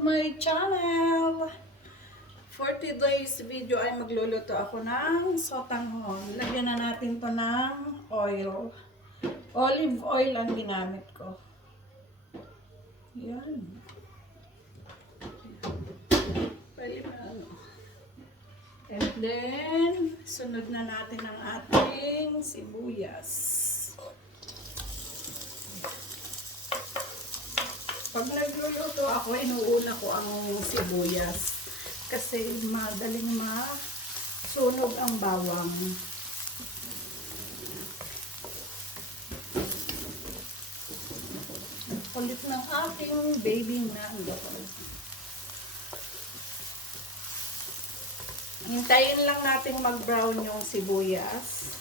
my channel! For today's video ay magluluto ako ng sotanghon. Lagyan na natin to ng oil. Olive oil ang ginamit ko. Yan. And then, sunod na natin ang ating sibuyas. Pag nagluluto ako, inuuna ko ang sibuyas. Kasi madaling masunog ang bawang. Kulit ng aking baby mango. Hintayin lang natin mag-brown yung sibuyas.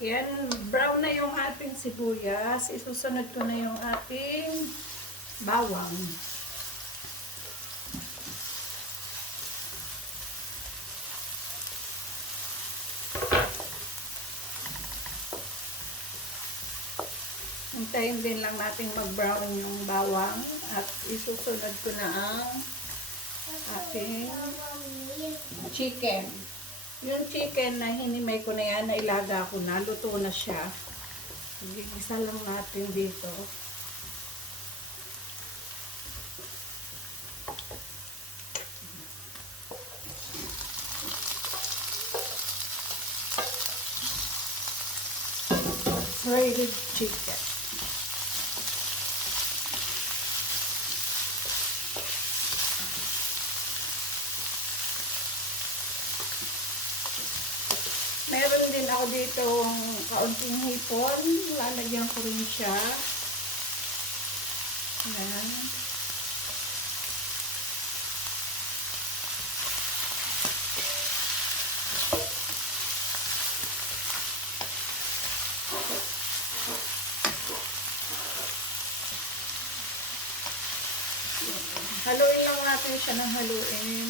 Yan, brown na yung ating sibuyas. Isusunod ko na yung ating bawang. Hintayin din lang natin mag-brown yung bawang at isusunod ko na ang ating chicken. Yung chicken na hinimay ko na yan, nailaga ko na, luto na siya. Igisa lang natin dito. Shredded chicken. Meron din ako dito kaunting hipon. Lalagyan ko rin siya. Ayan. Haluin lang natin siya ng haluin.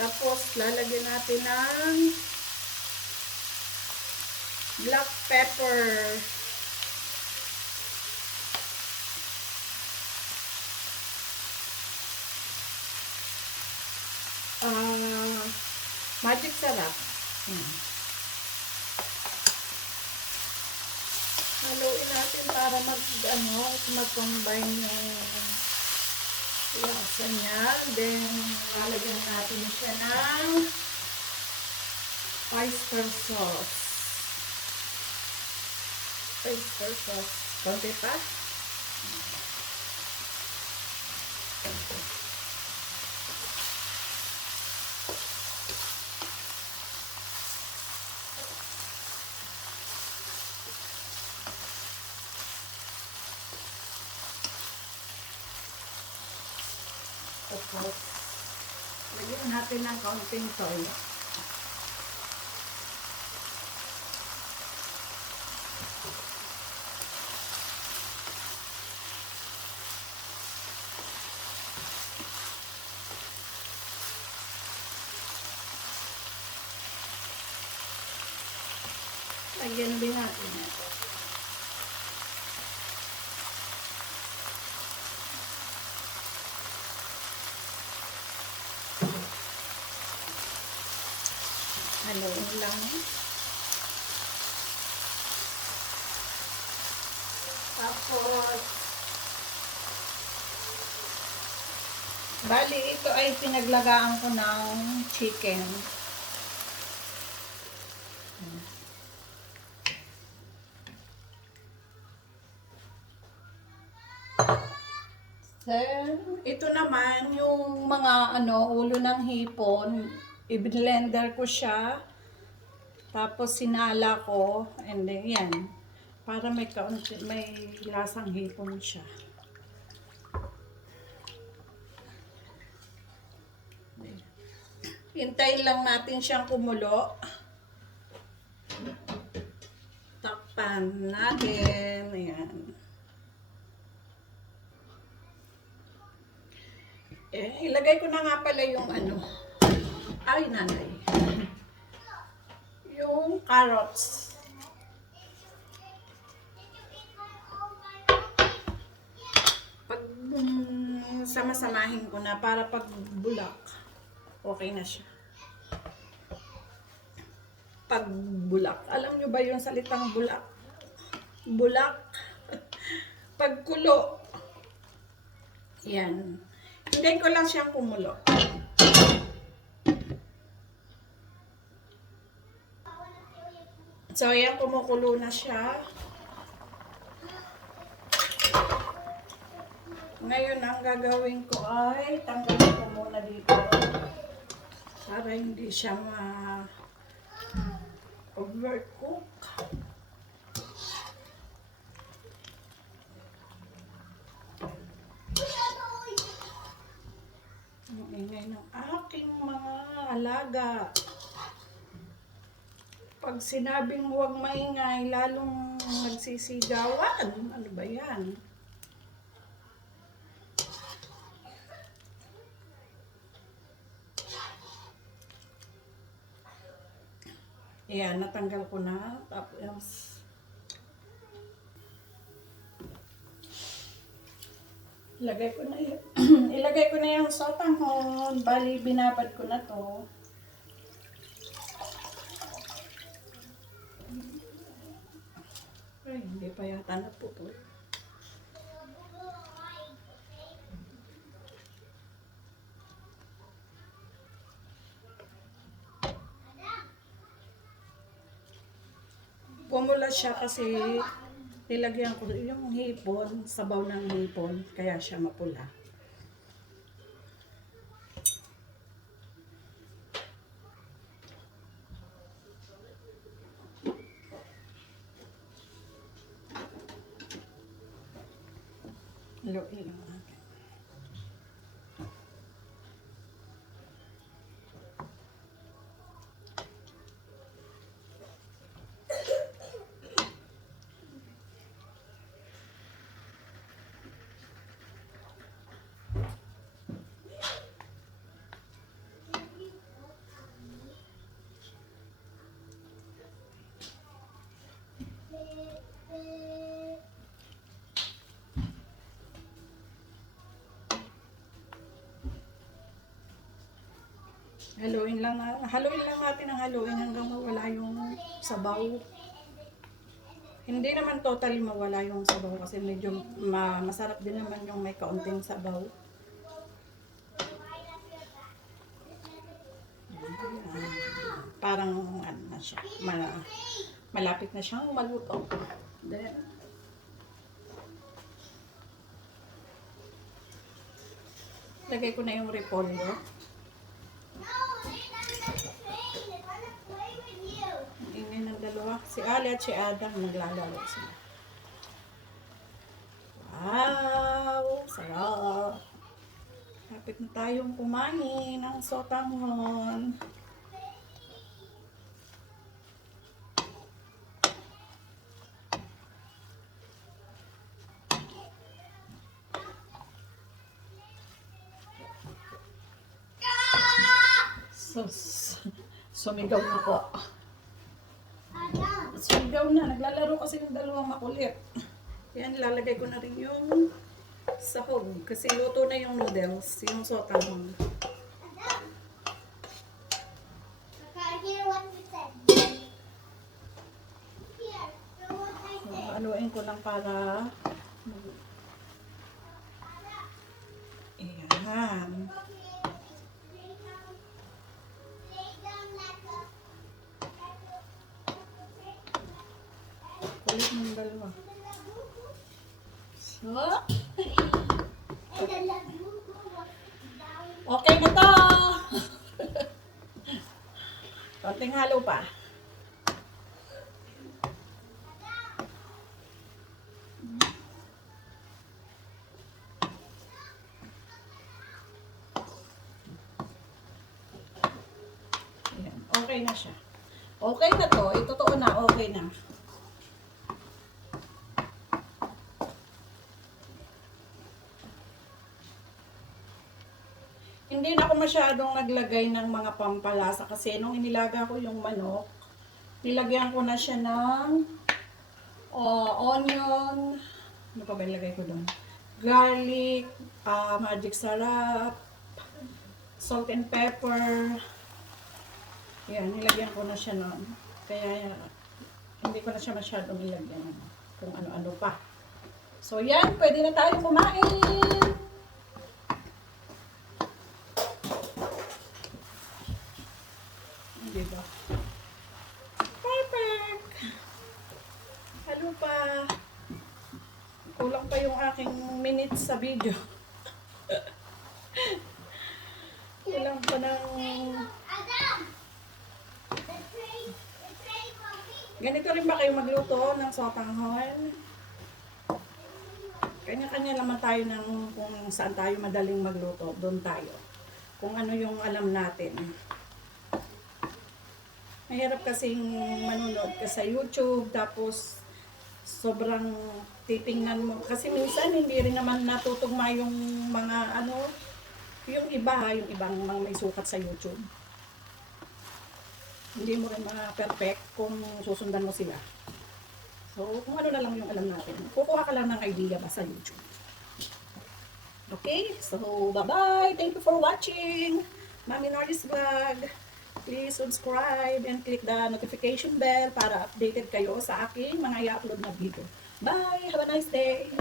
Tapos, lalagyan natin ng black pepper. Magic sarap. Haluin natin para mag-combine yung lasa niya. Then, lalagyan natin siya ng oyster sauce. Oyster sauce. Konti pa. Tapos, lagyan natin ng kaunting toyo. Lagyan din natin ito. Haluin lang. Tapos, bali ito ay pinaglagaan ko ng chicken. Then, ito naman yung mga ulo ng hipon. I-blender ko siya. Tapos sinala ko. And then, yan. Para may lasang hipon siya. Hintayin lang natin siyang kumulo. Takpan natin. Ayan. Ilagay ko na nga pala yung ay nanay. Yung carrots. Sama-samahin ko na para pag bulak, okay na siya. Pag bulak, alam nyo ba yung salitang bulak? Bulak. Pagkulo. Yan. Hintayin ko lang siyang kumulo. So, yan, kumukulo na siya. Ngayon, ang gagawin ko ay tanggalin ko muna dito para hindi siya overcook. Ang ingay ng aking mga alaga. Pag sinabing huwag maingay, lalong nagsisigawan. Ano ba yan? Ayan, natanggal ko na. Tapos, ilagay ko na ilagay ko na yung sotanghon. Bali, binabad ko na to. Ay, hindi pa yata napupul. Pumula siya kasi nilagyan ko yung hipon, sabaw ng hipon, kaya siya mapula. Haluin lang natin. Haluin lang natin ang haluin hanggang mawala yung sabaw. Hindi naman totally mawala yung sabaw kasi medyo masarap din naman yung may kaunting sabaw. Parang ano na siya, malapit na siyang maluto. Then, lagay ko na yung repolyo. Ingay ng dalawa. Si Ali at si Adam naglalaro sila. Wow! Sarap! Lapit na tayong kumain ng sotanghon. Sumigaw na po. Sumigaw na. Naglalaro kasi yung dalawang makulit. Yan, lalagay ko na rin yung sahog. Kasi luto na yung noodles, yung sotanghon. So, anuin ko lang para ayan. Kulit ng dalawa. So, okay na to. Konting halo pa. Ayan, okay na siya. Okay na to. Totoo na, okay na. Hindi na ako masyadong naglagay ng mga pampalasa kasi nung inilaga ko yung manok, nilagyan ko na siya ng onion, ano pa ba ilagay ko doon? garlic, magic sarap, salt and pepper. Yan, nilagyan ko na siya noon. Kaya hindi ko na siya masyadong nilagyan kung ano-ano pa. So yan, pwede na tayo kumain. Diba? Perfect! Ano pa? Kulang pa yung aking minutes sa video. Kulang pa ng... Ganito rin ba kayo magluto ng sotanghon? Kanya-kanya naman tayo ng kung saan tayo madaling magluto. Doon tayo. Kung ano yung alam natin. Mahirap kasing manunod ka sa YouTube, tapos sobrang titingnan mo. Kasi minsan hindi rin naman natutugma yung mga yung iba, yung ibang mga may sukat sa YouTube. Hindi mo rin ma-perfect kung susundan mo sila. So, kung ano na lang yung alam natin. Kukuha ka lang ng idea ba sa YouTube. Okay? So, bye-bye! Thank you for watching! Mami Norris Vlog! Please subscribe and click the notification bell para updated kayo sa aking mga i-upload na video. Bye! Have a nice day!